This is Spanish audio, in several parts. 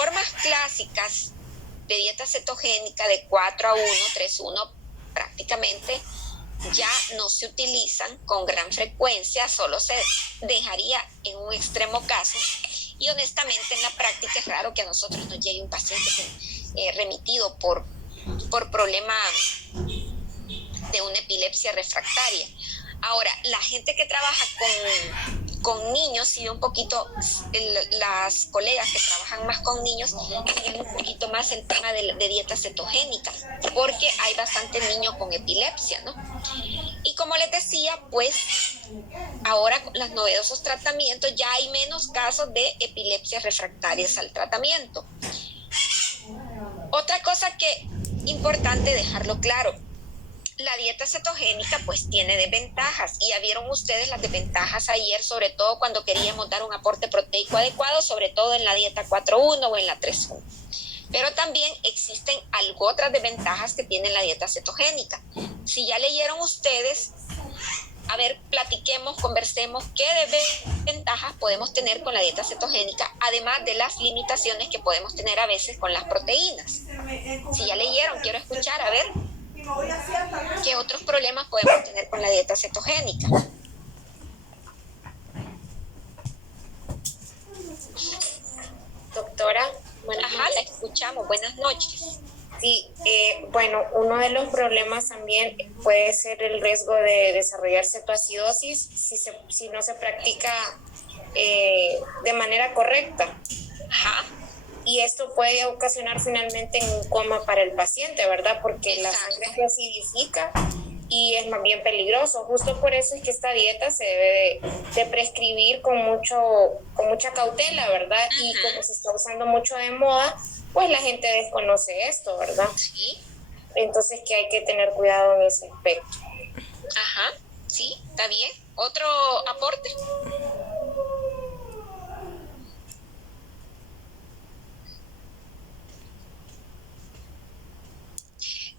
formas clásicas de dieta cetogénica de 4-1, 3-1 prácticamente ya no se utilizan con gran frecuencia, solo se dejaría en un extremo caso. Y honestamente en la práctica es raro que a nosotros nos llegue un paciente remitido por problema de una epilepsia refractaria. Ahora, la gente que trabaja con niños, sigue un poquito, las colegas que trabajan más con niños, siguen un poquito más el tema de dieta cetogénica, porque hay bastante niños con epilepsia, ¿no? Y como les decía, pues ahora con los novedosos tratamientos ya hay menos casos de epilepsias refractarias al tratamiento. Otra cosa que importante dejarlo claro, la dieta cetogénica pues tiene desventajas, y ya vieron ustedes las desventajas ayer, sobre todo cuando queríamos dar un aporte proteico adecuado, sobre todo en la dieta 4-1 o en la 3-1. Pero también existen algo otras desventajas que tiene la dieta cetogénica. Si ya leyeron ustedes, a ver, platiquemos, conversemos qué desventajas podemos tener con la dieta cetogénica, además de las limitaciones que podemos tener a veces con las proteínas. Si ya leyeron, quiero escuchar, a ver, ¿qué otros problemas podemos tener con la dieta cetogénica? Doctora, la escuchamos, buenas noches. Sí, bueno, uno de los problemas también puede ser el riesgo de desarrollar cetoacidosis si no se practica de manera correcta. Ajá. Y esto puede ocasionar finalmente un coma para el paciente, ¿verdad? Porque Exacto. La sangre se acidifica y es más bien peligroso. Justo por eso es que esta dieta se debe de prescribir con mucha cautela, ¿verdad? Uh-huh. Y como se está usando mucho de moda, pues la gente desconoce esto, ¿verdad? Sí. Entonces que hay que tener cuidado en ese aspecto. Ajá, sí, está bien. ¿Otro aporte?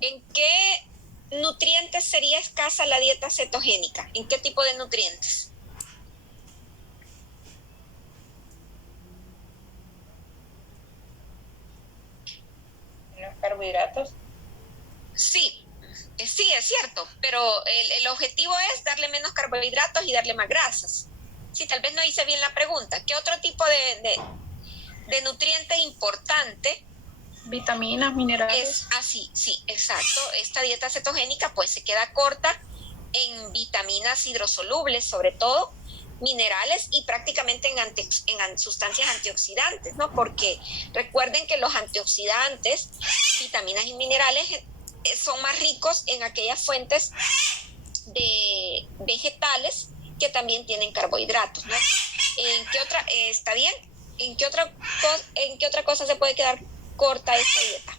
¿En qué nutrientes sería escasa la dieta cetogénica? ¿En qué tipo de nutrientes? ¿Los carbohidratos? Sí, es cierto, pero el objetivo es darle menos carbohidratos y darle más grasas. Sí, tal vez no hice bien la pregunta. ¿Qué otro tipo de nutriente importante? Vitaminas, minerales. Sí, exacto. Esta dieta cetogénica pues se queda corta en vitaminas hidrosolubles, sobre todo, minerales y prácticamente en sustancias antioxidantes, ¿no? Porque recuerden que los antioxidantes, vitaminas y minerales son más ricos en aquellas fuentes de vegetales que también tienen carbohidratos, ¿no? ¿En qué otra, está bien? ¿En qué otra cosa se puede quedar corta esta dieta?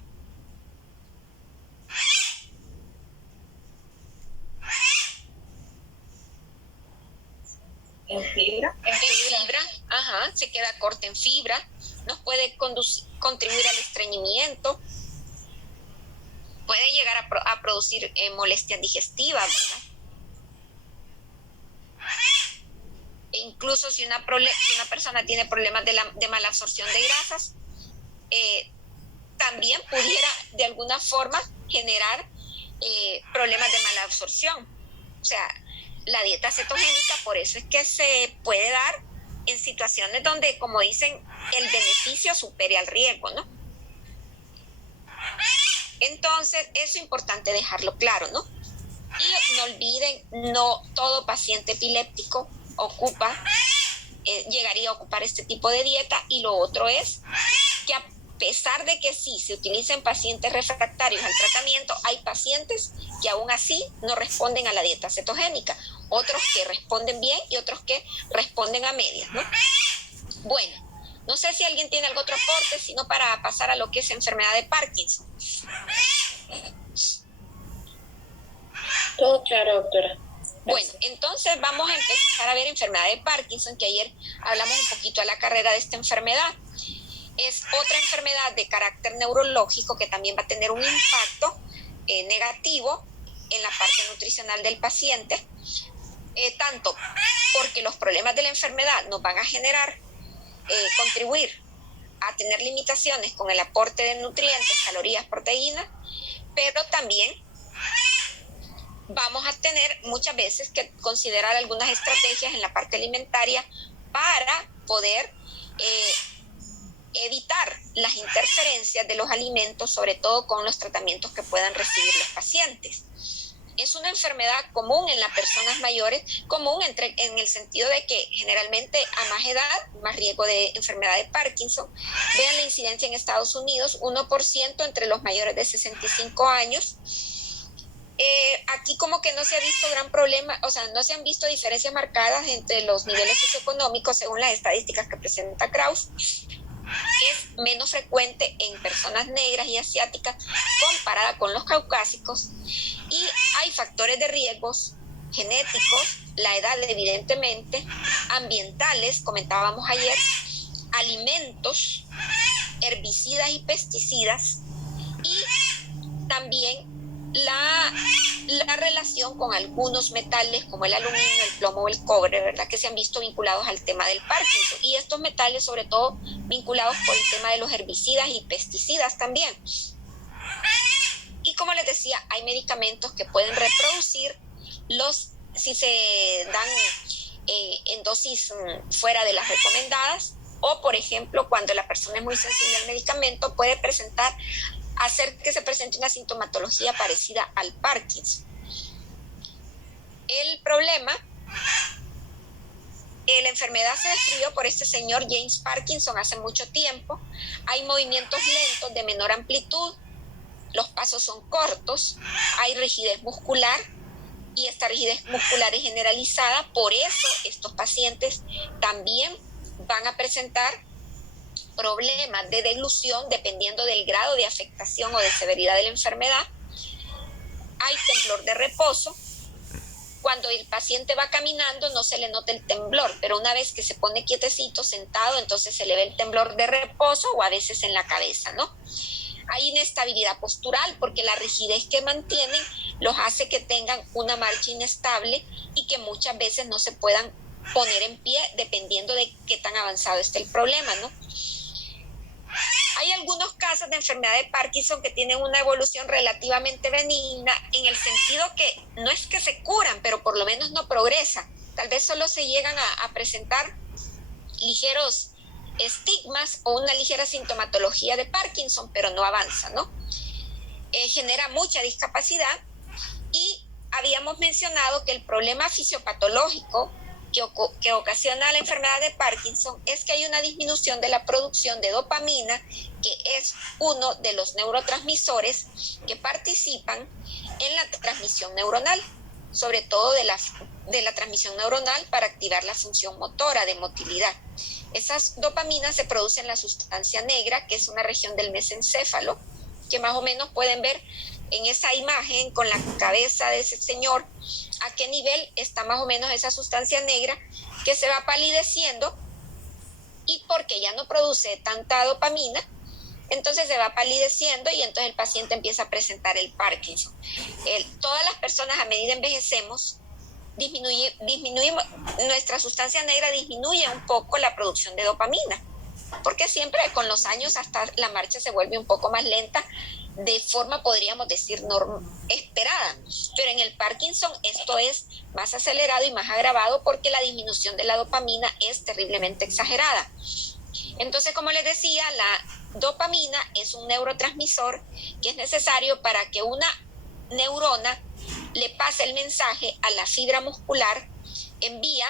¿En fibra? En fibra, ajá, se queda corta en fibra, nos puede contribuir al estreñimiento, puede llegar a producir molestias digestivas, ¿verdad? E incluso si una persona tiene problemas de mala absorción de grasas, también pudiera de alguna forma generar problemas de mala absorción. O sea, la dieta cetogénica, por eso es que se puede dar en situaciones donde, como dicen, el beneficio supere al riesgo, ¿no? Entonces, eso es importante dejarlo claro, ¿no? Y no olviden, no todo paciente epiléptico llegaría a ocupar este tipo de dieta. Y lo otro es que a pesar de que sí se utiliza en pacientes refractarios al tratamiento, hay pacientes que aún así no responden a la dieta cetogénica, otros que responden bien y otros que responden a medias, ¿no? Bueno, no sé si alguien tiene algún otro aporte, sino para pasar a lo que es enfermedad de Parkinson. Todo claro, doctora. Bueno, entonces vamos a empezar a ver enfermedad de Parkinson, que ayer hablamos un poquito a la carrera de esta enfermedad. Es otra enfermedad de carácter neurológico que también va a tener un impacto negativo en la parte nutricional del paciente, tanto porque los problemas de la enfermedad nos van a contribuir a tener limitaciones con el aporte de nutrientes, calorías, proteínas, pero también vamos a tener muchas veces que considerar algunas estrategias en la parte alimentaria para poder evitar las interferencias de los alimentos, sobre todo con los tratamientos que puedan recibir los pacientes. Es una enfermedad común en las personas mayores, común en el sentido de que generalmente a más edad, más riesgo de enfermedad de Parkinson. Vean la incidencia en Estados Unidos, 1% entre los mayores de 65 años. Aquí como que no se ha visto gran problema, o sea, no se han visto diferencias marcadas entre los niveles socioeconómicos según las estadísticas que presenta Kraus. Es menos frecuente en personas negras y asiáticas comparada con los caucásicos, y hay factores de riesgos genéticos, la edad evidentemente, ambientales, comentábamos ayer, alimentos, herbicidas y pesticidas, y también la relación con algunos metales como el aluminio, el plomo o el cobre, ¿verdad? Que se han visto vinculados al tema del Parkinson, y estos metales sobre todo vinculados por el tema de los herbicidas y pesticidas también. Y como les decía, hay medicamentos que pueden reproducir si se dan en dosis fuera de las recomendadas, o por ejemplo cuando la persona es muy sensible al medicamento puede hacer que se presente una sintomatología parecida al Parkinson. El problema, la enfermedad se describió por este señor James Parkinson hace mucho tiempo. Hay movimientos lentos de menor amplitud, los pasos son cortos, hay rigidez muscular, y esta rigidez muscular es generalizada. Por eso estos pacientes también van a presentar problemas de deglución dependiendo del grado de afectación o de severidad de la enfermedad. Hay temblor de reposo. Cuando el paciente va caminando no se le nota el temblor, pero una vez que se pone quietecito, sentado, entonces se le ve el temblor de reposo, o a veces en la cabeza, ¿no? Hay inestabilidad postural porque la rigidez que mantienen los hace que tengan una marcha inestable y que muchas veces no se puedan poner en pie dependiendo de qué tan avanzado esté el problema, ¿no? Hay algunos casos de enfermedad de Parkinson que tienen una evolución relativamente benigna, en el sentido que no es que se curan, pero por lo menos no progresa. Tal vez solo se llegan a presentar ligeros estigmas o una ligera sintomatología de Parkinson, pero no avanza, ¿no? Genera mucha discapacidad, y habíamos mencionado que el problema fisiopatológico que ocasiona la enfermedad de Parkinson es que hay una disminución de la producción de dopamina, que es uno de los neurotransmisores que participan en la transmisión neuronal, sobre todo de la transmisión neuronal para activar la función motora de motilidad. Esas dopaminas se producen en la sustancia negra, que es una región del mesencéfalo, que más o menos pueden ver en esa imagen con la cabeza de ese señor, a qué nivel está más o menos esa sustancia negra, que se va palideciendo, y porque ya no produce tanta dopamina, entonces se va palideciendo, y entonces el paciente empieza a presentar el Parkinson. Todas las personas, a medida envejecemos, disminuimos, nuestra sustancia negra disminuye un poco la producción de dopamina, porque siempre con los años hasta la marcha se vuelve un poco más lenta, de forma, podríamos decir, esperada. Pero en el Parkinson esto es más acelerado y más agravado porque la disminución de la dopamina es terriblemente exagerada. Entonces, como les decía, la dopamina es un neurotransmisor que es necesario para que una neurona le pase el mensaje a la fibra muscular, envía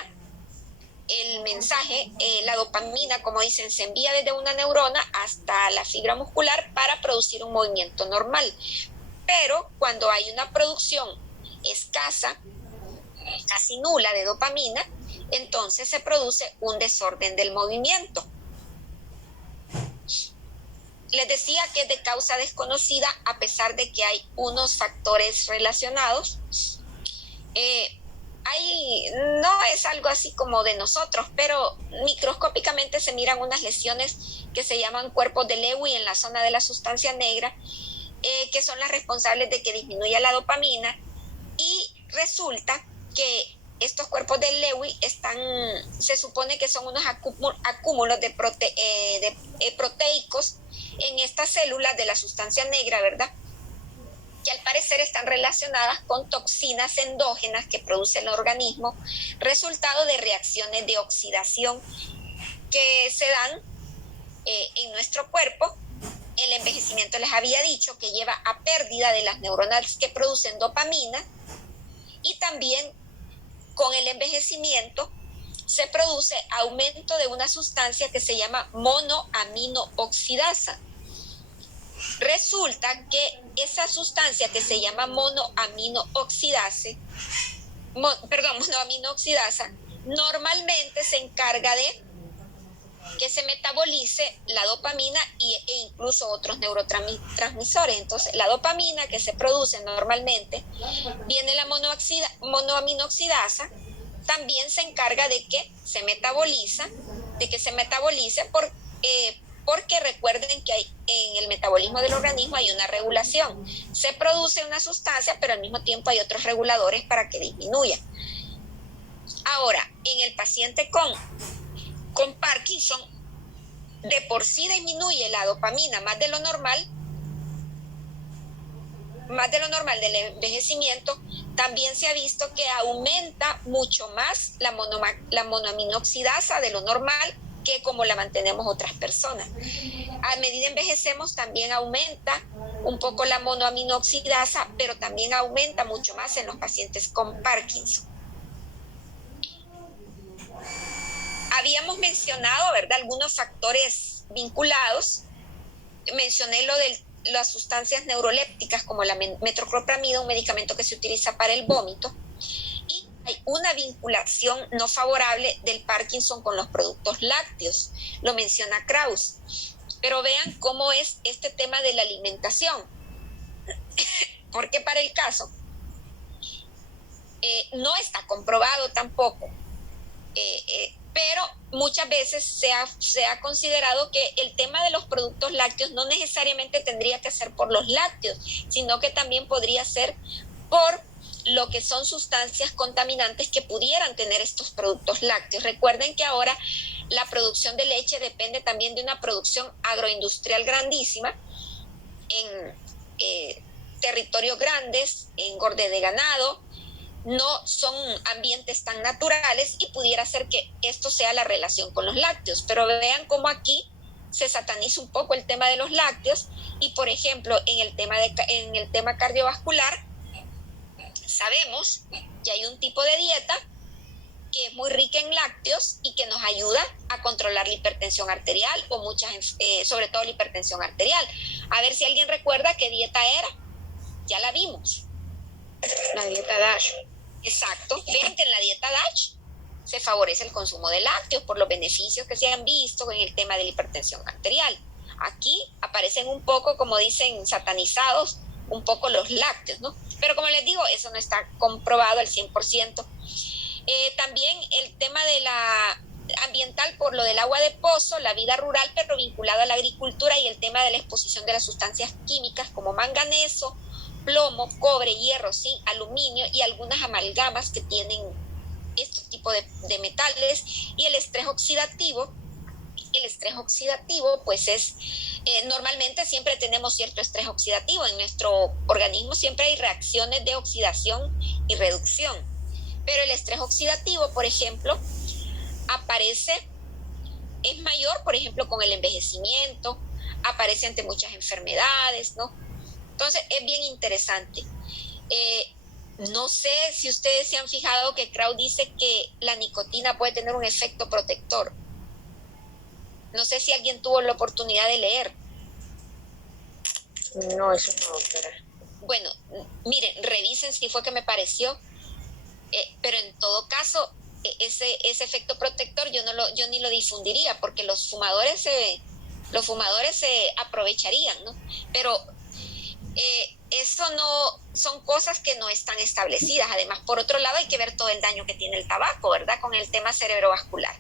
el mensaje, la dopamina, como dicen, se envía desde una neurona hasta la fibra muscular para producir un movimiento normal. Pero cuando hay una producción escasa, casi nula de dopamina, entonces se produce un desorden del movimiento. Les decía que es de causa desconocida, a pesar de que hay unos factores relacionados. No es algo así como de nosotros, pero microscópicamente se miran unas lesiones que se llaman cuerpos de Lewy en la zona de la sustancia negra, que son las responsables de que disminuya la dopamina, y resulta que estos cuerpos de Lewy se supone que son unos acúmulos de proteicos en estas células de la sustancia negra, ¿verdad? Que al parecer están relacionadas con toxinas endógenas que produce el organismo, resultado de reacciones de oxidación que se dan en nuestro cuerpo. El envejecimiento, les había dicho, que lleva a pérdida de las neuronas que producen dopamina, y también con el envejecimiento se produce aumento de una sustancia que se llama monoaminooxidasa. Resulta que esa sustancia que se llama monoaminooxidasa normalmente se encarga de que se metabolice la dopamina e incluso otros neurotransmisores. Entonces, la dopamina que se produce normalmente, viene la monoaminooxidasa, también se encarga de que se metabolice porque recuerden que en el metabolismo del organismo hay una regulación. Se produce una sustancia, pero al mismo tiempo hay otros reguladores para que disminuya. Ahora, en el paciente con Parkinson, de por sí disminuye la dopamina más de lo normal del envejecimiento. También se ha visto que aumenta mucho más la monoaminooxidasa de lo normal que como la mantenemos otras personas. A medida envejecemos también aumenta un poco la monoaminooxidasa, pero también aumenta mucho más en los pacientes con Parkinson. Habíamos mencionado, ¿verdad?, algunos factores vinculados. Mencioné lo de las sustancias neurolépticas como la metoclopramida, un medicamento que se utiliza para el vómito, y hay una vinculación no favorable del Parkinson con los productos lácteos, lo menciona Krauss. Pero vean cómo es este tema de la alimentación, porque para el caso no está comprobado tampoco, pero muchas veces se ha considerado que el tema de los productos lácteos no necesariamente tendría que ser por los lácteos, sino que también podría ser por lo que son sustancias contaminantes que pudieran tener estos productos lácteos. Recuerden que ahora la producción de leche depende también de una producción agroindustrial grandísima en territorios grandes, engorde de ganado. No son ambientes tan naturales y pudiera ser que esto sea la relación con los lácteos. Pero vean cómo aquí se sataniza un poco el tema de los lácteos, y por ejemplo en el tema cardiovascular sabemos que hay un tipo de dieta que es muy rica en lácteos y que nos ayuda a controlar la hipertensión arterial o sobre todo la hipertensión arterial. A ver si alguien recuerda qué dieta era. Ya la vimos. La dieta DASH. Exacto. Vean que en la dieta DASH se favorece el consumo de lácteos por los beneficios que se han visto en el tema de la hipertensión arterial. Aquí aparecen un poco, como dicen, satanizados un poco los lácteos, ¿no? Pero como les digo, eso no está comprobado al 100%. También el tema de la ambiental por lo del agua de pozo, la vida rural, pero vinculado a la agricultura, y el tema de la exposición de las sustancias químicas como manganeso, plomo, cobre, hierro, zinc, aluminio y algunas amalgamas que tienen este tipo de metales, y el estrés oxidativo. El estrés oxidativo pues es, normalmente siempre tenemos cierto estrés oxidativo en nuestro organismo, siempre hay reacciones de oxidación y reducción, pero el estrés oxidativo, por ejemplo, es mayor, por ejemplo, con el envejecimiento, aparece ante muchas enfermedades, ¿no? Entonces es bien interesante. No sé si ustedes se han fijado que Krauss dice que la nicotina puede tener un efecto protector. No sé si alguien tuvo la oportunidad de leer. No, eso no, doctora. Bueno, miren, revisen si fue que me pareció, pero en todo caso, ese efecto protector yo ni lo difundiría, porque los fumadores se aprovecharían, ¿no? Pero eso no son cosas que no están establecidas. Además, por otro lado, hay que ver todo el daño que tiene el tabaco, ¿verdad?, con el tema cerebrovascular.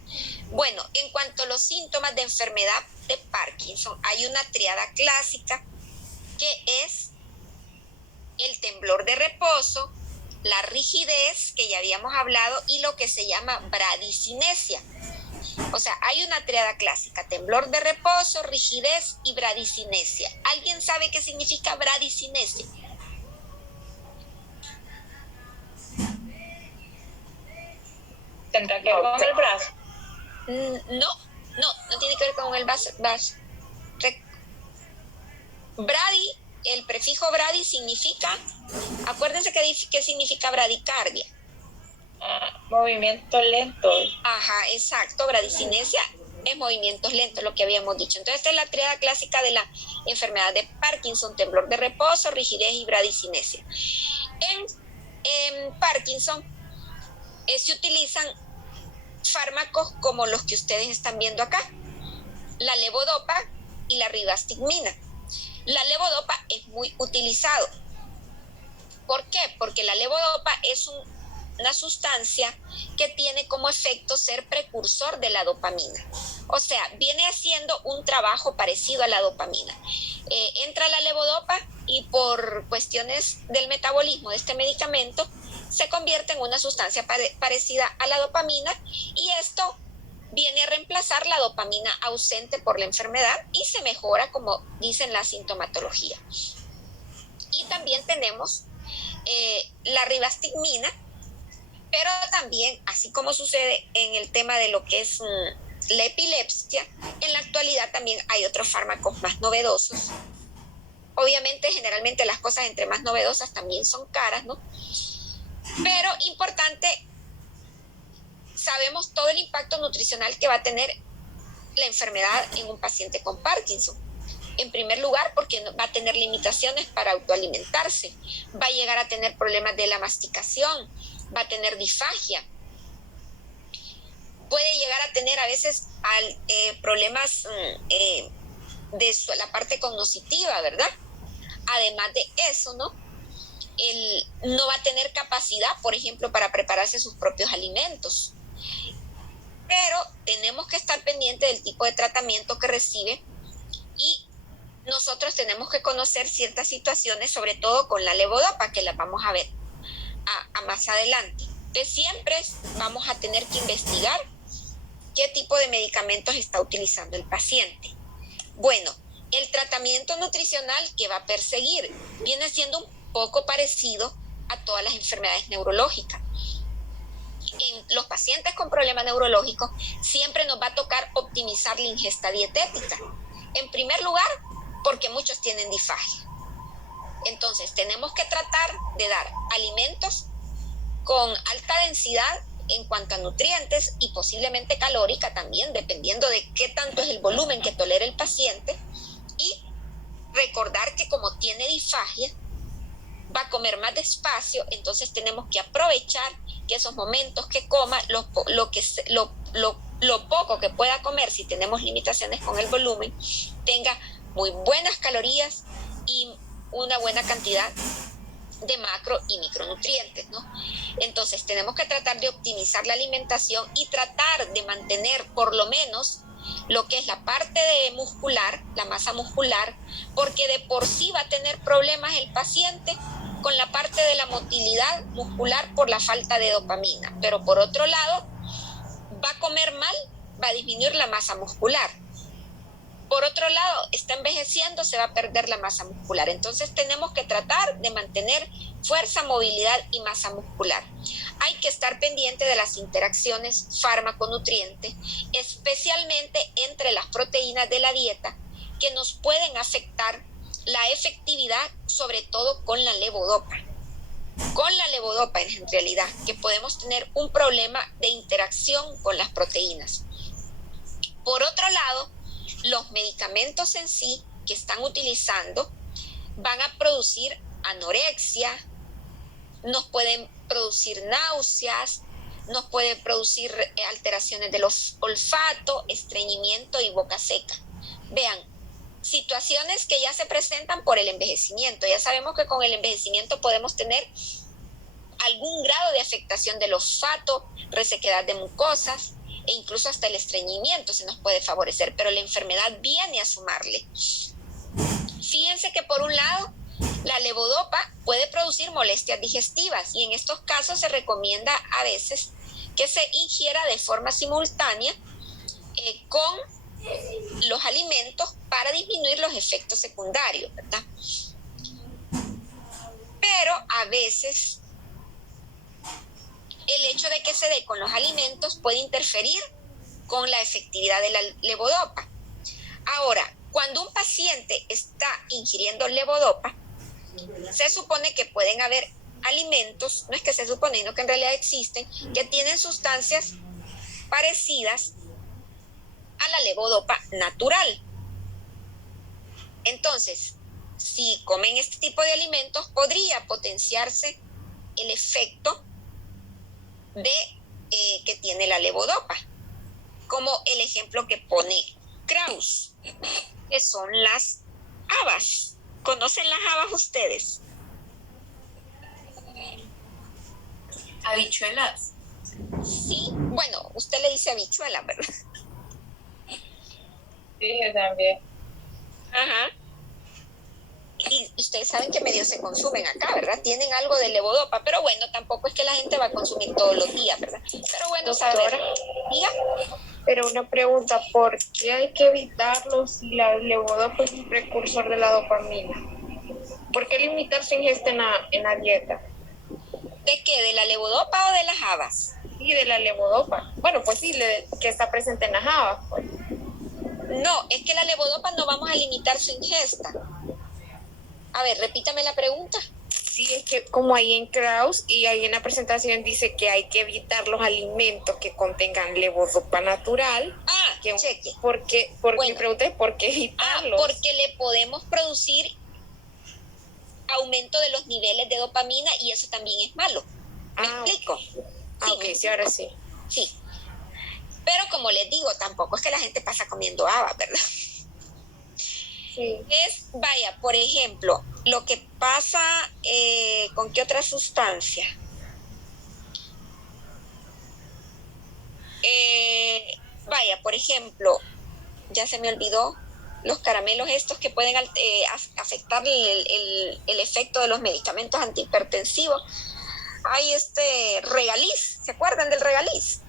Bueno, en cuanto a los síntomas de enfermedad de Parkinson, hay una triada clásica que es el temblor de reposo, la rigidez, que ya habíamos hablado, y lo que se llama bradicinesia. O sea, hay una triada clásica: temblor de reposo, rigidez y bradicinesia. ¿Alguien sabe qué significa bradicinesia? ¿Tendrá que ver con el brazo? No tiene que ver con el brazo. Brady, el prefijo brady significa, acuérdense qué significa bradicardia. Movimiento lento. Ajá, exacto, bradicinesia es movimientos lentos, lo que habíamos dicho. Entonces, esta es la triada clásica de la enfermedad de Parkinson: temblor de reposo, rigidez y bradicinesia. En Parkinson se utilizan fármacos como los que ustedes están viendo acá, la levodopa y la ribastigmina. La levodopa es muy utilizado. ¿Por qué? Porque la levodopa es una sustancia que tiene como efecto ser precursor de la dopamina. O sea, viene haciendo un trabajo parecido a la dopamina. Entra la levodopa y por cuestiones del metabolismo de este medicamento se convierte en una sustancia parecida a la dopamina, y esto viene a reemplazar la dopamina ausente por la enfermedad y se mejora, como dicen, la sintomatología. Y también tenemos la ribastigmina, pero también, así como sucede en el tema de lo que es la epilepsia, en la actualidad también hay otros fármacos más novedosos. Obviamente, generalmente las cosas entre más novedosas también son caras, ¿no? Pero importante, sabemos todo el impacto nutricional que va a tener la enfermedad en un paciente con Parkinson. En primer lugar, porque va a tener limitaciones para autoalimentarse, va a llegar a tener problemas de la masticación, va a tener disfagia, puede llegar a tener a veces problemas de la parte cognitiva, ¿verdad? Además de eso, ¿no? Él no va a tener capacidad, por ejemplo, para prepararse sus propios alimentos. Pero tenemos que estar pendientes del tipo de tratamiento que recibe, y nosotros tenemos que conocer ciertas situaciones, sobre todo con la levodopa, que las vamos a ver a más adelante. Entonces, siempre vamos a tener que investigar qué tipo de medicamentos está utilizando el paciente. Bueno, el tratamiento nutricional que va a perseguir viene siendo un poco parecido a todas las enfermedades neurológicas. En los pacientes con problemas neurológicos siempre nos va a tocar optimizar la ingesta dietética. En primer lugar, porque muchos tienen disfagia. Entonces, tenemos que tratar de dar alimentos con alta densidad en cuanto a nutrientes y posiblemente calórica también, dependiendo de qué tanto es el volumen que tolera el paciente. Y recordar que como tiene disfagia, va a comer más despacio, entonces tenemos que aprovechar que esos momentos que coma, lo poco que pueda comer, si tenemos limitaciones con el volumen, tenga muy buenas calorías y una buena cantidad de macro y micronutrientes, ¿no? Entonces tenemos que tratar de optimizar la alimentación y tratar de mantener por lo menos lo que es la parte de muscular, la masa muscular, porque de por sí va a tener problemas el paciente con la parte de la motilidad muscular por la falta de dopamina, pero por otro lado va a comer mal, va a disminuir la masa muscular. Por otro lado, está envejeciendo, se va a perder la masa muscular. Entonces tenemos que tratar de mantener fuerza, movilidad y masa muscular. Hay que estar pendiente de las interacciones fármaco-nutriente, especialmente entre las proteínas de la dieta, que nos pueden afectar la efectividad, sobre todo con la levodopa. Con la levodopa, en realidad, que podemos tener un problema de interacción con las proteínas. Por otro lado, los medicamentos en sí que están utilizando van a producir anorexia, nos pueden producir náuseas, nos pueden producir alteraciones del olfato, estreñimiento y boca seca. Vean, situaciones que ya se presentan por el envejecimiento. Ya sabemos que con el envejecimiento podemos tener algún grado de afectación del olfato, resequedad de mucosas, e incluso hasta el estreñimiento se nos puede favorecer, pero la enfermedad viene a sumarle. Fíjense que por un lado La levodopa puede producir molestias digestivas y en estos casos se recomienda a veces que se ingiera de forma simultánea con los alimentos para disminuir los efectos secundarios, ¿verdad? Pero a veces el hecho de que se dé con los alimentos puede interferir con la efectividad de la levodopa. Ahora, cuando un paciente está ingiriendo levodopa, se supone que pueden haber alimentos, no es que se supone, sino que en realidad existen, que tienen sustancias parecidas a la levodopa natural. Entonces, si comen este tipo de alimentos, podría potenciarse el efecto que tiene la levodopa, como el ejemplo que pone Krauss, que son las habas. ¿Conocen las habas ustedes? Habichuelas. Sí, bueno, usted le dice habichuela, ¿verdad? Sí, también. Ajá. Y ustedes saben que medio se consumen acá, ¿verdad? Tienen algo de levodopa, pero bueno, tampoco es que la gente va a consumir todos los días, ¿verdad? Pero bueno, saber. Diga. Pero una pregunta, ¿por qué hay que evitarlo si la levodopa es un precursor de la dopamina? ¿Por qué limitar su ingesta en la dieta? ¿De qué? ¿De la levodopa o de las habas? Sí, de la levodopa. Bueno, pues sí, que está presente en las habas, pues. No, es que la levodopa no vamos a limitar su ingesta. A ver, repítame la pregunta. Sí, es que como ahí en Krauss y ahí en la presentación dice que hay que evitar los alimentos que contengan levodopa natural. Cheque. Porque bueno, mi pregunta es ¿por qué evitarlos? Porque le podemos producir aumento de los niveles de dopamina y eso también es malo. ¿Me explico? Sí, ahora sí. Sí. Pero como les digo, tampoco es que la gente pasa comiendo habas, ¿verdad? Sí. Vaya, por ejemplo, lo que pasa con qué otra sustancia. Vaya, por ejemplo, ya se me olvidó, los caramelos estos que pueden afectar el efecto de los medicamentos antihipertensivos. Hay Regaliz, ¿se acuerdan del Regaliz?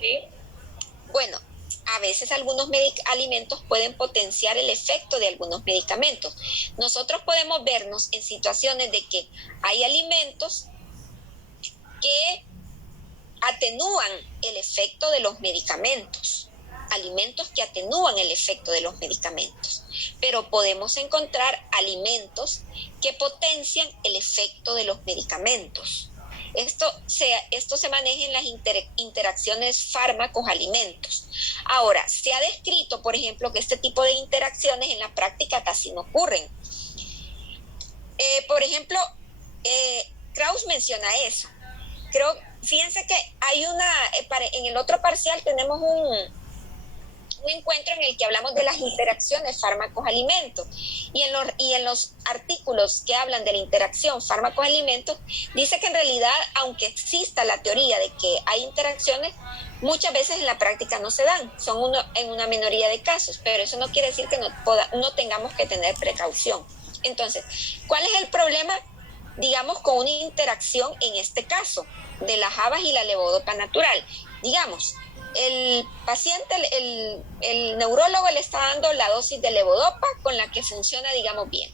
Sí. Bueno, a veces algunos alimentos pueden potenciar el efecto de algunos medicamentos. Nosotros podemos vernos en situaciones de que hay alimentos que atenúan el efecto de los medicamentos, alimentos que atenúan el efecto de los medicamentos, pero podemos encontrar alimentos que potencian el efecto de los medicamentos. Esto se maneja en las interacciones fármacos-alimentos. Ahora, se ha descrito, por ejemplo, que este tipo de interacciones en la práctica casi no ocurren. Por ejemplo, Krauss menciona eso. Fíjense que hay en el otro parcial tenemos un encuentro en el que hablamos de las interacciones fármacos-alimentos y en los artículos que hablan de la interacción fármacos-alimentos dice que en realidad, aunque exista la teoría de que hay interacciones, muchas veces en la práctica no se dan, son en una minoría de casos, pero eso no quiere decir que no tengamos que tener precaución. Entonces, ¿cuál es el problema? Digamos, con una interacción en este caso de las habas y la levodopa natural. Digamos, el paciente, el neurólogo le está dando la dosis de levodopa con la que funciona, digamos, bien.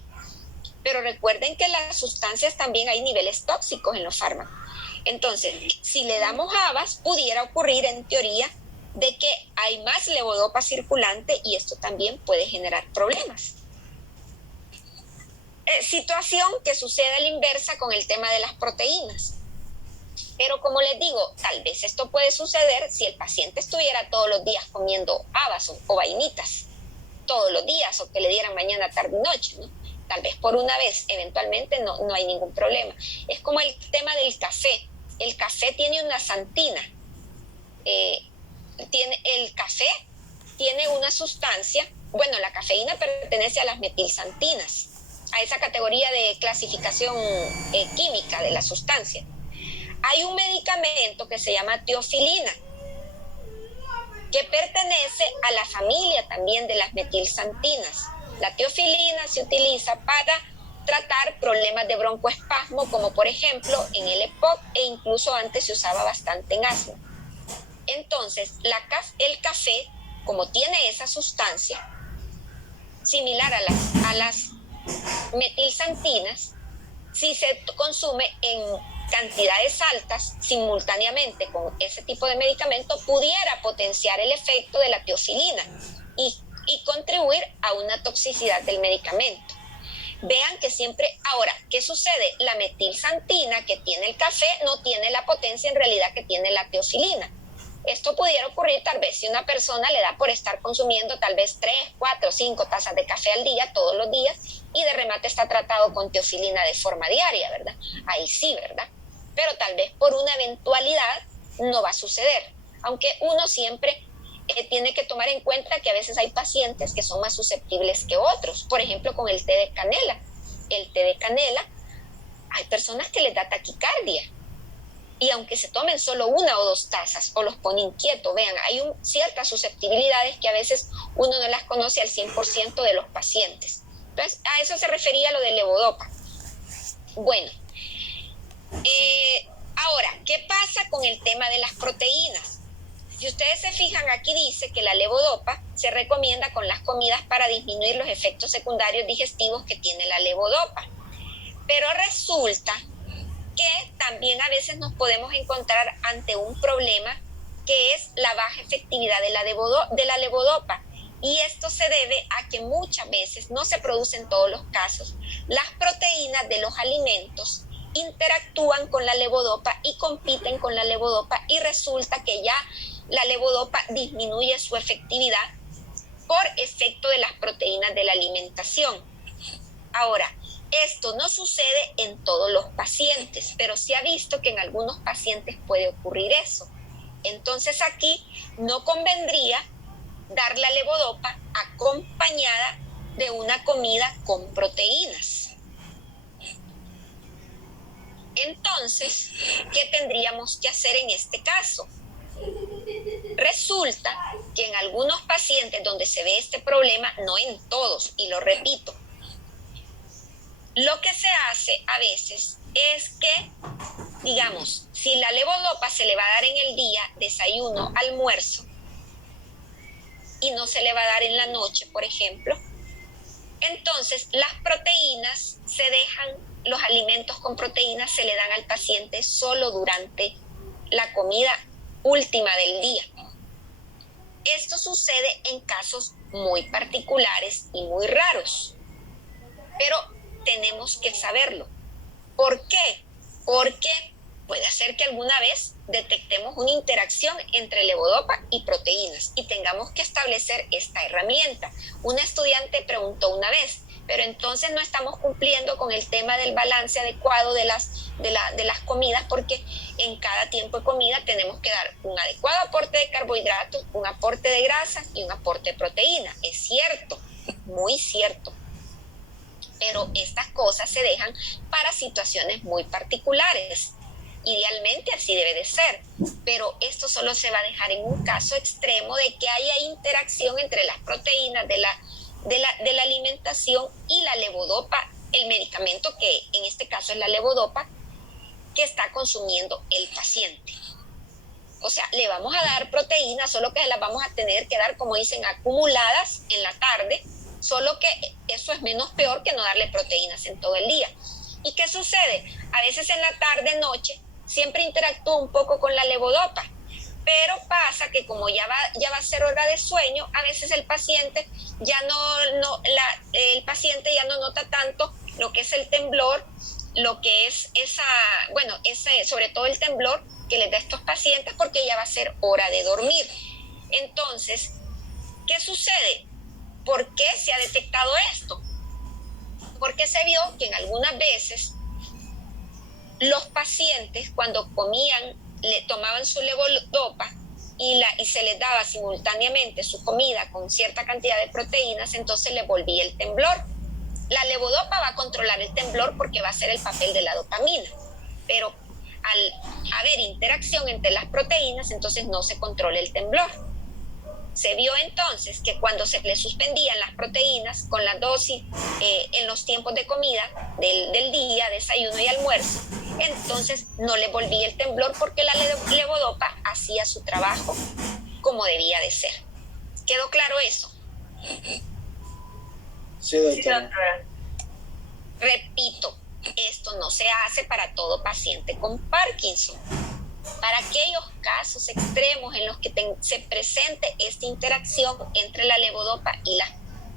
Pero recuerden que las sustancias también hay niveles tóxicos en los fármacos. Entonces, si le damos habas, pudiera ocurrir en teoría de que hay más levodopa circulante y esto también puede generar problemas. Situación que sucede a la inversa con el tema de las proteínas. Pero como les digo, tal vez esto puede suceder si el paciente estuviera todos los días comiendo habas o vainitas, todos los días, o que le dieran mañana, tarde y noche, ¿no? Tal vez por una vez, eventualmente no hay ningún problema. Es como el tema del café. El café tiene una xantina. El café tiene una sustancia, bueno, la cafeína pertenece a las metilxantinas, a esa categoría de clasificación química de la sustancia. Hay un medicamento que se llama teofilina, que pertenece a la familia también de las metilxantinas. La teofilina se utiliza para tratar problemas de broncoespasmo, como por ejemplo en el EPOC, e incluso antes se usaba bastante en asma. Entonces, el café, como tiene esa sustancia, similar a las metilxantinas, si se consume en cantidades altas simultáneamente con ese tipo de medicamento, pudiera potenciar el efecto de la teofilina y contribuir a una toxicidad del medicamento. Vean que siempre, ahora, ¿qué sucede? La metilxantina que tiene el café no tiene la potencia en realidad que tiene la teofilina. Esto pudiera ocurrir tal vez si una persona le da por estar consumiendo tal vez 3, 4, 5 tazas de café al día, todos los días, y de remate está tratado con teofilina de forma diaria, ¿verdad? Ahí sí, ¿verdad? Pero tal vez por una eventualidad no va a suceder, aunque uno siempre tiene que tomar en cuenta que a veces hay pacientes que son más susceptibles que otros. Por ejemplo, con el té de canela. El té de canela, hay personas que les da taquicardia. Y aunque se tomen solo 1 o 2 tazas o los pone inquietos, vean, hay ciertas susceptibilidades que a veces uno no las conoce al 100% de los pacientes. Entonces, a eso se refería lo del levodopa. Bueno, ahora, ¿qué pasa con el tema de las proteínas? Si ustedes se fijan, aquí dice que la levodopa se recomienda con las comidas para disminuir los efectos secundarios digestivos que tiene la levodopa. Pero resulta que también a veces nos podemos encontrar ante un problema que es la baja efectividad de la levodopa. Y esto se debe a que muchas veces, no se produce en todos los casos, las proteínas de los alimentos interactúan con la levodopa y compiten con la levodopa, y resulta que ya la levodopa disminuye su efectividad por efecto de las proteínas de la alimentación. Ahora, esto no sucede en todos los pacientes, pero se ha visto que en algunos pacientes puede ocurrir eso. Entonces aquí no convendría dar la levodopa acompañada de una comida con proteínas. Entonces, ¿qué tendríamos que hacer en este caso? Resulta que en algunos pacientes donde se ve este problema, no en todos, y lo repito, lo que se hace a veces es que, digamos, si la levodopa se le va a dar en el día, desayuno, almuerzo, y no se le va a dar en la noche, por ejemplo, entonces las proteínas se dejan, los alimentos con proteínas se le dan al paciente solo durante la comida última del día. Esto sucede en casos muy particulares y muy raros, pero tenemos que saberlo. ¿Por qué? Porque puede ser que alguna vez detectemos una interacción entre levodopa y proteínas y tengamos que establecer esta herramienta. Una estudiante preguntó una vez, pero entonces no estamos cumpliendo con el tema del balance adecuado de las comidas, porque en cada tiempo de comida tenemos que dar un adecuado aporte de carbohidratos, un aporte de grasas y un aporte de proteína. Es cierto, muy cierto. Pero estas cosas se dejan para situaciones muy particulares. Idealmente así debe de ser, pero esto solo se va a dejar en un caso extremo de que haya interacción entre las proteínas de la alimentación y la levodopa, el medicamento que en este caso es la levodopa que está consumiendo el paciente. O sea, le vamos a dar proteínas, solo que las vamos a tener que dar, como dicen, acumuladas en la tarde, solo que eso es menos peor que no darle proteínas en todo el día. ¿Y qué sucede? A veces en la tarde, noche, siempre interactúa un poco con la levodopa, pero pasa que como ya va a ser hora de sueño, a veces el paciente ya no nota tanto lo que es el temblor, lo que es sobre todo el temblor que les da a estos pacientes, porque ya va a ser hora de dormir. Entonces, ¿qué sucede? ¿Por qué se ha detectado esto? Porque se vio que en algunas veces los pacientes, cuando comían, le tomaban su levodopa y se les daba simultáneamente su comida con cierta cantidad de proteínas, entonces le volvía el temblor. La levodopa va a controlar el temblor porque va a hacer el papel de la dopamina, pero al haber interacción entre las proteínas, entonces no se controla el temblor. Se vio entonces que cuando se le suspendían las proteínas con la dosis en los tiempos de comida del día, desayuno y almuerzo, entonces no le volvía el temblor porque la levodopa hacía su trabajo como debía de ser. ¿Quedó claro eso? Sí, doctora. Repito, esto no se hace para todo paciente con Parkinson. Para aquellos casos extremos en los que se presente esta interacción entre la levodopa y las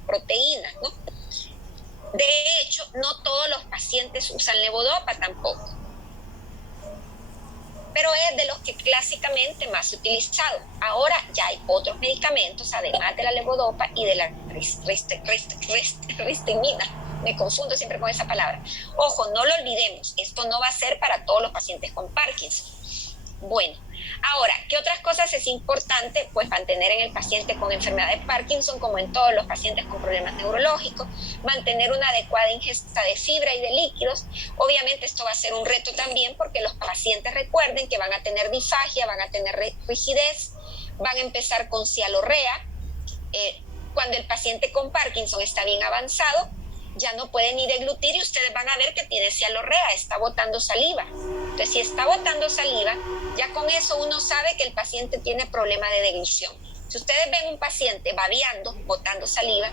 proteínas, ¿no? De hecho, no todos los pacientes usan levodopa tampoco, pero es de los que clásicamente más utilizado. Ahora ya hay otros medicamentos, además de la levodopa y de la ristimina. Me confundo siempre con esa palabra. Ojo, no lo olvidemos, esto no va a ser para todos los pacientes con Parkinson. Bueno, ahora, ¿qué otras cosas es importante? Pues mantener en el paciente con enfermedad de Parkinson, como en todos los pacientes con problemas neurológicos, mantener una adecuada ingesta de fibra y de líquidos. Obviamente esto va a ser un reto también porque los pacientes recuerden que van a tener disfagia, van a tener rigidez, van a empezar con cialorrea. Cuando el paciente con Parkinson está bien avanzado, ya no puede ni deglutir y ustedes van a ver que tiene cialorrea, está botando saliva. Entonces, si está botando saliva, ya con eso uno sabe que el paciente tiene problema de deglución. Si ustedes ven un paciente babeando, botando saliva,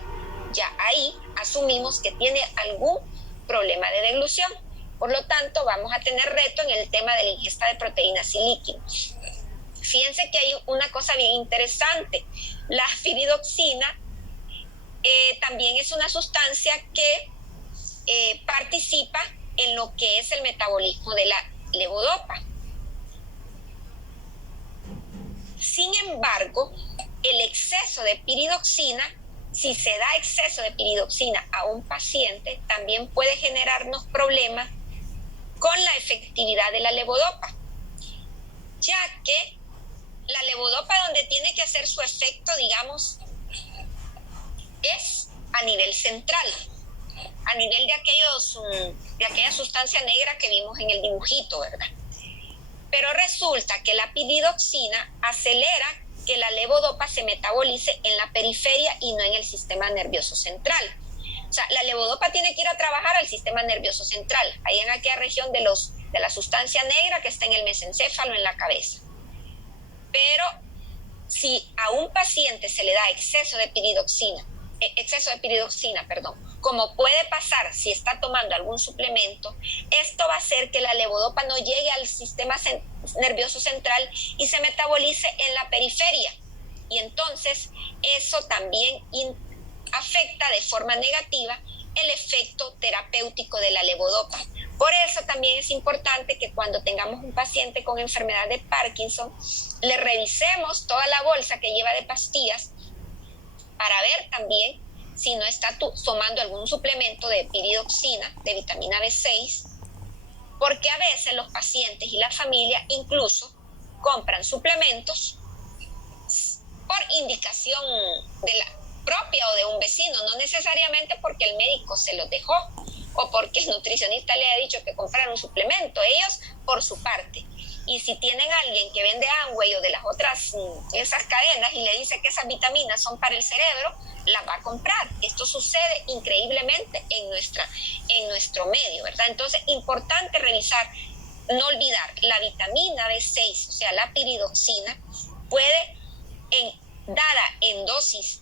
ya ahí asumimos que tiene algún problema de deglución. Por lo tanto, vamos a tener reto en el tema de la ingesta de proteínas y líquidos. Fíjense que hay una cosa bien interesante. La firidoxina también es una sustancia que participa en lo que es el metabolismo de la levodopa. Sin embargo, el exceso de piridoxina, si se da exceso de piridoxina a un paciente, también puede generarnos problemas con la efectividad de la levodopa, ya que la levodopa donde tiene que hacer su efecto, digamos, es a nivel central, a nivel de aquella sustancia negra que vimos en el dibujito, ¿verdad? Pero resulta que la piridoxina acelera que la levodopa se metabolice en la periferia y no en el sistema nervioso central. O sea, la levodopa tiene que ir a trabajar al sistema nervioso central, ahí en aquella región de la sustancia negra que está en el mesencéfalo, en la cabeza. Pero si a un paciente se le da exceso de piridoxina, como puede pasar si está tomando algún suplemento, esto va a hacer que la levodopa no llegue al sistema nervioso central y se metabolice en la periferia. Y entonces eso también afecta de forma negativa el efecto terapéutico de la levodopa. Por eso también es importante que cuando tengamos un paciente con enfermedad de Parkinson, le revisemos toda la bolsa que lleva de pastillas para ver también si no está tomando algún suplemento de piridoxina, de vitamina B6, porque a veces los pacientes y la familia incluso compran suplementos por indicación de la propia o de un vecino, no necesariamente porque el médico se los dejó o porque el nutricionista le ha dicho que comprar un suplemento, ellos por su parte. Y si tienen a alguien que vende Amway o de las otras, esas cadenas, y le dice que esas vitaminas son para el cerebro, las va a comprar. Esto sucede increíblemente en nuestro medio, ¿verdad? Entonces, importante revisar, no olvidar, la vitamina B6, o sea, la piridoxina, puede, dada en dosis,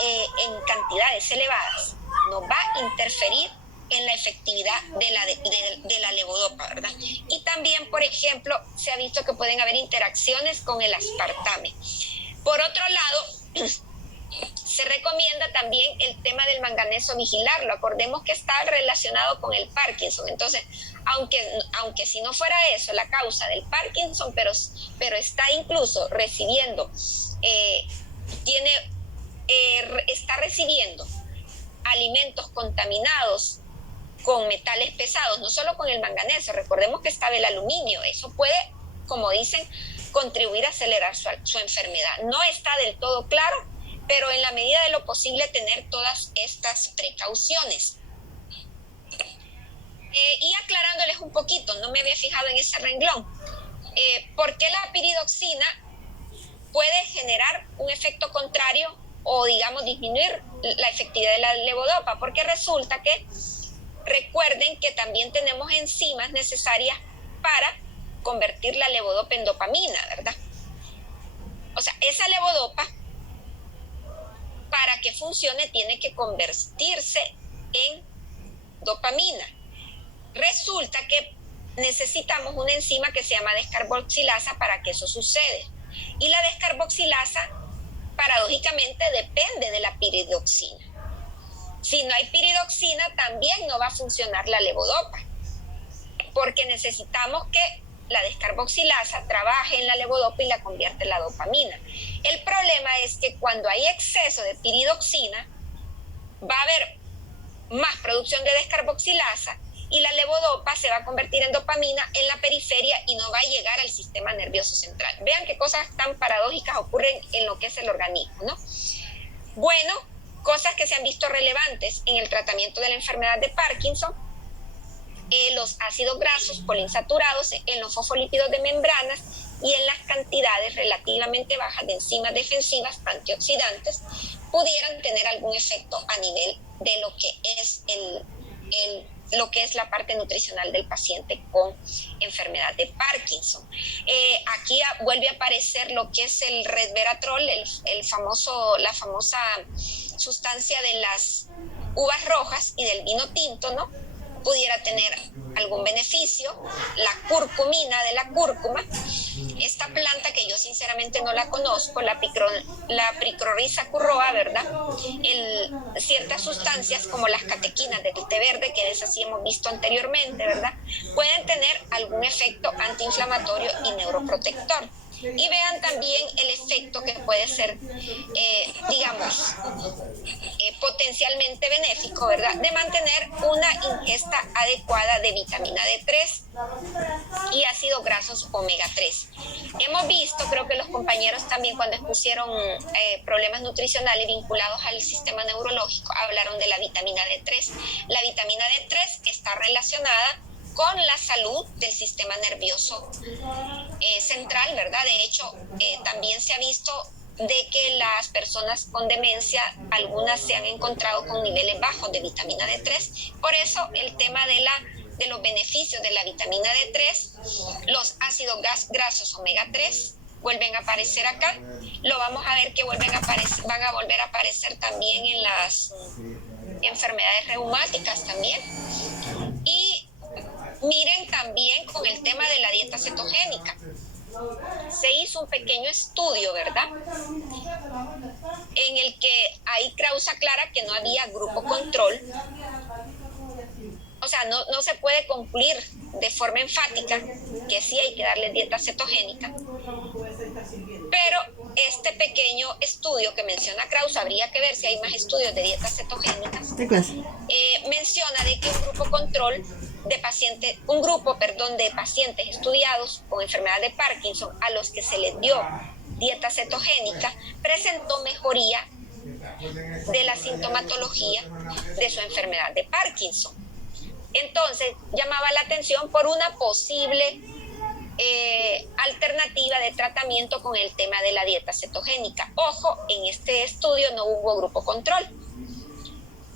en cantidades elevadas, nos va a interferir en la efectividad de la levodopa, ¿verdad? Y también, por ejemplo, se ha visto que pueden haber interacciones con el aspartame. Por otro lado, se recomienda también el tema del manganeso, vigilarlo. Acordemos que está relacionado con el Parkinson. Entonces, aunque si no fuera eso la causa del Parkinson, pero está incluso recibiendo, está recibiendo alimentos contaminados con metales pesados, no solo con el manganeso, recordemos que está el aluminio, eso puede, como dicen, contribuir a acelerar su enfermedad. No está del todo claro, pero en la medida de lo posible tener todas estas precauciones. Y aclarándoles un poquito, no me había fijado en ese renglón, ¿por qué la piridoxina puede generar un efecto contrario o, digamos, disminuir la efectividad de la levodopa, porque resulta que, recuerden que también tenemos enzimas necesarias para convertir la levodopa en dopamina, ¿verdad? O sea, esa levodopa, para que funcione, tiene que convertirse en dopamina. Resulta que necesitamos una enzima que se llama descarboxilasa para que eso suceda. Y la descarboxilasa, paradójicamente, depende de la piridoxina. Si no hay piridoxina, también no va a funcionar la levodopa, porque necesitamos que la descarboxilasa trabaje en la levodopa y la convierte en la dopamina. El problema es que cuando hay exceso de piridoxina, va a haber más producción de descarboxilasa y la levodopa se va a convertir en dopamina en la periferia y no va a llegar al sistema nervioso central. Vean qué cosas tan paradójicas ocurren en lo que es el organismo, ¿no? Bueno, cosas que se han visto relevantes en el tratamiento de la enfermedad de Parkinson: los ácidos grasos poliinsaturados en los fosfolípidos de membranas y en las cantidades relativamente bajas de enzimas defensivas antioxidantes pudieran tener algún efecto a nivel de lo que es lo que es la parte nutricional del paciente con enfermedad de Parkinson. Aquí vuelve a aparecer lo que es el resveratrol, la famosa sustancia de las uvas rojas y del vino tinto, ¿no? Pudiera tener algún beneficio. La curcumina de la cúrcuma, esta planta que yo sinceramente no la conozco, la Picrorhiza curroa, ¿verdad? Ciertas sustancias como las catequinas del té verde, que de esas sí hemos visto anteriormente, ¿verdad? Pueden tener algún efecto antiinflamatorio y neuroprotector. Y vean también el efecto que puede ser, potencialmente benéfico, ¿verdad? De mantener una ingesta adecuada de vitamina D3 y ácidos grasos omega 3. Hemos visto, creo que los compañeros también cuando expusieron problemas nutricionales vinculados al sistema neurológico, hablaron de la vitamina D3. La vitamina D3 está relacionada con la salud del sistema nervioso central, ¿verdad? De hecho, también se ha visto de que las personas con demencia, algunas se han encontrado con niveles bajos de vitamina D3. Por eso el tema de los beneficios de la vitamina D3, los ácidos grasos omega 3 vuelven a aparecer acá. Lo vamos a ver que van a volver a aparecer también en las enfermedades reumáticas también. Y miren también con el tema de la dieta cetogénica. Se hizo un pequeño estudio, ¿verdad? En el que ahí Krause aclara que no había grupo control. O sea, no se puede concluir de forma enfática que sí hay que darle dieta cetogénica. Pero este pequeño estudio que menciona Krause, habría que ver si hay más estudios de dietas cetogénicas, menciona de que un grupo de pacientes estudiados con enfermedad de Parkinson a los que se les dio dieta cetogénica presentó mejoría de la sintomatología de su enfermedad de Parkinson. Entonces llamaba la atención por una posible alternativa de tratamiento con el tema de la dieta cetogénica. Ojo, en este estudio no hubo grupo control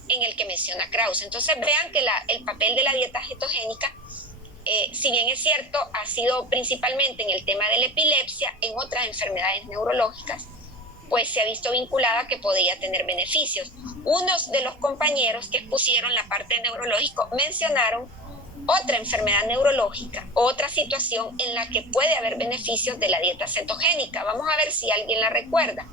en el que menciona Krause. Entonces vean que el papel de la dieta cetogénica, si bien es cierto, ha sido principalmente en el tema de la epilepsia, en otras enfermedades neurológicas, pues se ha visto vinculada a que podía tener beneficios. Unos de los compañeros que expusieron la parte de neurológico mencionaron otra enfermedad neurológica, otra situación en la que puede haber beneficios de la dieta cetogénica. Vamos a ver si alguien la recuerda.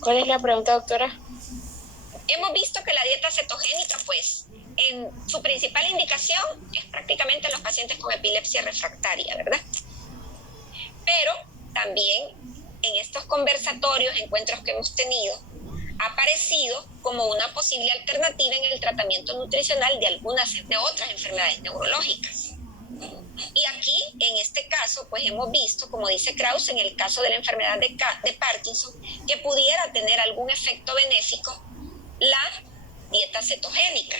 ¿Cuál es la pregunta, doctora? Hemos visto que la dieta cetogénica, pues, en su principal indicación es prácticamente en los pacientes con epilepsia refractaria, ¿verdad? Pero también en estos conversatorios, encuentros que hemos tenido, ha aparecido como una posible alternativa en el tratamiento nutricional de otras enfermedades neurológicas. Y aquí, en este caso, pues hemos visto, como dice Krause, en el caso de la enfermedad de Parkinson, que pudiera tener algún efecto benéfico la dieta cetogénica.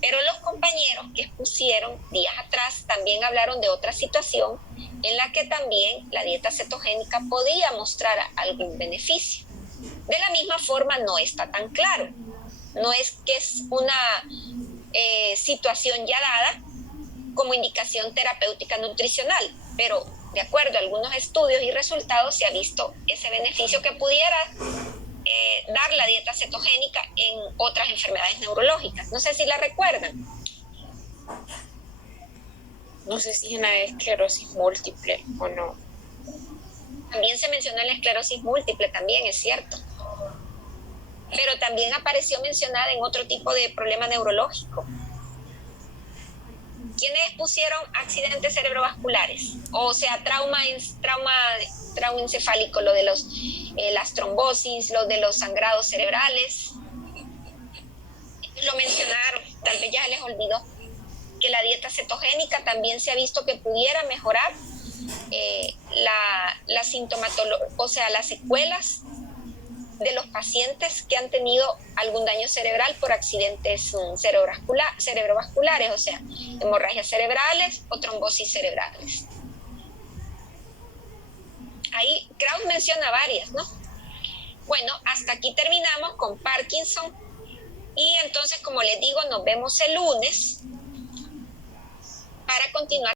Pero los compañeros que expusieron días atrás también hablaron de otra situación en la que también la dieta cetogénica podía mostrar algún beneficio. De la misma forma, no está tan claro. No es que es una situación ya dada como indicación terapéutica nutricional, pero de acuerdo a algunos estudios y resultados se ha visto ese beneficio que pudiera dar la dieta cetogénica en otras enfermedades neurológicas. No sé si la recuerdan. No sé si es una esclerosis múltiple o no. También se mencionó la esclerosis múltiple, también es cierto. Pero también apareció mencionada en otro tipo de problema neurológico. ¿Quiénes pusieron accidentes cerebrovasculares? O sea, trauma encefálico, lo de las trombosis, lo de los sangrados cerebrales. Lo mencionaron, tal vez ya les olvidó, que la dieta cetogénica también se ha visto que pudiera mejorar la sintomatología, o sea, las secuelas de los pacientes que han tenido algún daño cerebral por accidentes cerebrovasculares, o sea, hemorragias cerebrales o trombosis cerebrales. Ahí Krauss menciona varias, ¿no? Bueno, hasta aquí terminamos con Parkinson y entonces, como les digo, nos vemos el lunes para continuar